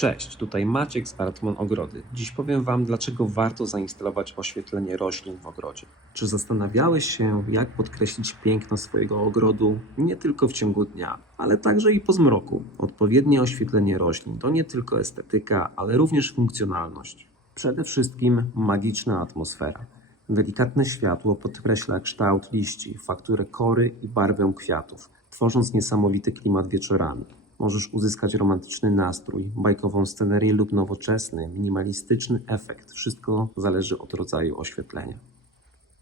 Cześć, tutaj Maciek z Artmon Ogrody. Dziś powiem Wam, dlaczego warto zainstalować oświetlenie roślin w ogrodzie. Czy zastanawiałeś się, jak podkreślić piękno swojego ogrodu nie tylko w ciągu dnia, ale także i po zmroku? Odpowiednie oświetlenie roślin to nie tylko estetyka, ale również funkcjonalność. Przede wszystkim magiczna atmosfera. Delikatne światło podkreśla kształt liści, fakturę kory i barwę kwiatów, tworząc niesamowity klimat wieczorami. Możesz uzyskać romantyczny nastrój, bajkową scenerię lub nowoczesny, minimalistyczny efekt. Wszystko zależy od rodzaju oświetlenia.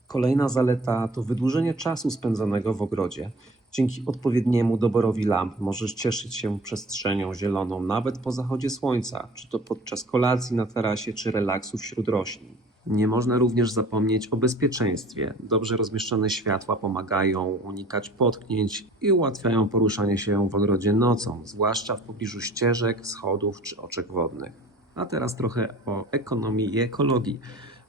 Kolejna zaleta to wydłużenie czasu spędzonego w ogrodzie. Dzięki odpowiedniemu doborowi lamp możesz cieszyć się przestrzenią zieloną nawet po zachodzie słońca, czy to podczas kolacji na tarasie, czy relaksu wśród roślin. Nie można również zapomnieć o bezpieczeństwie. Dobrze rozmieszczone światła pomagają unikać potknięć i ułatwiają poruszanie się w ogrodzie nocą, zwłaszcza w pobliżu ścieżek, schodów czy oczek wodnych. A teraz trochę o ekonomii i ekologii.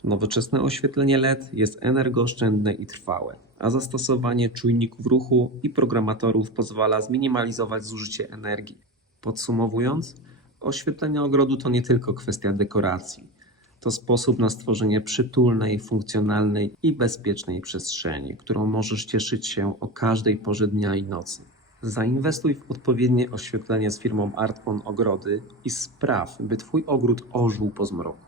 Nowoczesne oświetlenie LED jest energooszczędne i trwałe, a zastosowanie czujników ruchu i programatorów pozwala zminimalizować zużycie energii. Podsumowując, oświetlenie ogrodu to nie tylko kwestia dekoracji. To sposób na stworzenie przytulnej, funkcjonalnej i bezpiecznej przestrzeni, którą możesz cieszyć się o każdej porze dnia i nocy. Zainwestuj w odpowiednie oświetlenie z firmą Artmon Ogrody i spraw, by Twój ogród ożył po zmroku.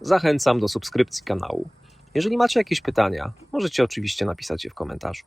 Zachęcam do subskrypcji kanału. Jeżeli macie jakieś pytania, możecie oczywiście napisać je w komentarzu.